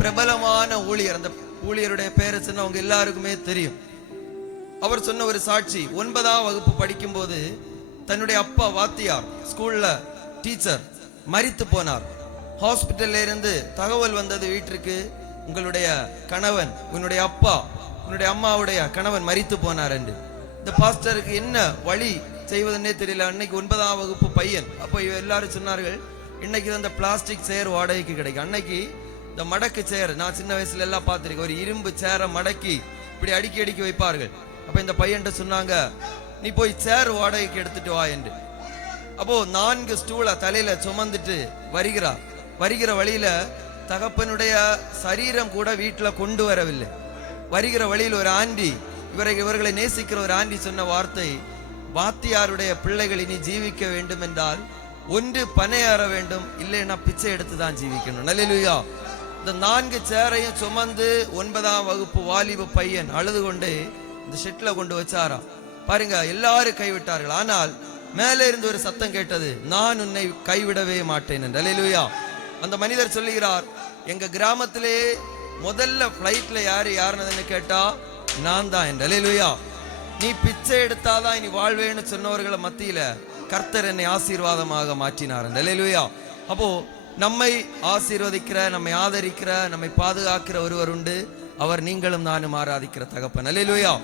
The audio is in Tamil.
பிரபலமான ஊழியர். அந்த ஊழியருடைய பேரை சொன்ன அவங்க எல்லாருக்குமே தெரியும். அவர் சொன்ன ஒரு சாட்சி ஒன்பதாம் வகுப்பு படிக்கும்போது தன்னுடைய அப்பா வாத்தியார் ஸ்கூல்ல டீச்சர் மறித்து போனார். ஹாஸ்பிட்டல்ல இருந்து தகவல் வந்தது வீட்டிற்கு உங்களுடைய கணவன் உன்னுடைய அப்பா உன்னுடைய அம்மாவுடைய கணவன் மறித்து போனார் என்று. இந்த பாஸ்டருக்கு என்ன வழி செய்வதுன்னே தெரியல. அன்னைக்கு ஒன்பதாம் வகுப்பு பையன். அப்போ எல்லாரும் சொன்னார்கள் இன்னைக்கு அந்த பிளாஸ்டிக் சேர் வாடகைக்கு கிடைக்கும். அன்னைக்கு இந்த மடக்கு சேர் நான் சின்ன வயசுல எல்லாம் பார்த்திருக்கேன். ஒரு இரும்பு சேரை மடக்கி இப்படி அடுக்கி அடுக்கி வைப்பார்கள். அப்ப இந்த பையன்ட்ட சொன்னாங்க நீ போய் சேர் வாடகைக்கு எடுத்துட்டு வா என்று. அப்போ நான்கு ஸ்டூலை தலையில சுமந்துட்டு வருகிறார் வருகிற வழியில தகப்பனுடைய சரீரம் கூட வீட்டுல கொண்டு வரவில்லை. வருகிற வழியில் ஒரு ஆண்டி இவரை இவர்களை நேசிக்கிற ஒரு ஆண்டி சொன்ன வார்த்தை வாத்தியாருடைய பிள்ளைகள் இனி ஜீவிக்க வேண்டும் என்றால் ஒன்று பனையாற வேண்டும் இல்லைன்னா பிச்சை எடுத்து தான் ஜீவிக்கணும். நல்லலுயா இந்த நான்கு சேரையும் சுமந்து ஒன்பதாம் வகுப்பு வாலிப பையன் அழுது கொண்டு இந்த ஷெட்டில் கொண்டு வச்சாராம். பாருங்க எல்லாரும் கைவிட்டார்கள். ஆனால் மேலே இருந்து ஒரு சத்தம் கேட்டது நான் உன்னை கைவிடவே மாட்டேன் என்று. அந்த மனிதர் சொல்லுகிறார் எங்க கிராமத்திலே முதல்ல ஃப்ளைட்ல யாரு யாருனதுன்னு கேட்டா நான் தான் என்று. அல்லேலூயா. நீ பிச்சை எடுத்தாதான் இனி வாழ்வேன்னு சொன்னவர்களை மத்தியில கர்த்தர் என்னை ஆசீர்வாதமாக மாற்றினார் அல்லேலூயா. அப்போ நம்மை ஆசீர்வதிக்கிற நம்மை ஆதரிக்கிற நம்மை பாதுகாக்கிற ஒருவர் உண்டு. அவர் நீங்களும் நானும் ஆராதிக்கிற தகப்பன். அல்லையா